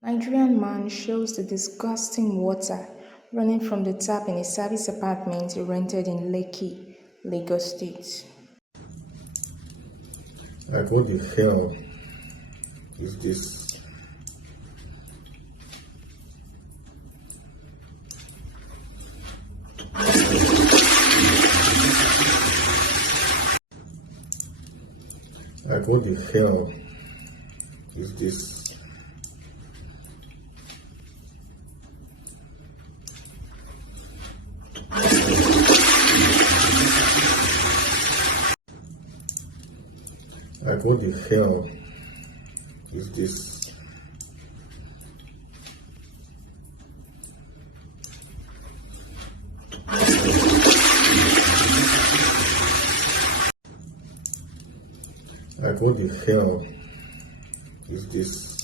Nigerian man shows the disgusting water running from the tap in a service apartment he rented in Lekki, Lagos State. Like, what the hell is this? Like, what the hell is this? Like, what the hell is this? Like, what the hell is this?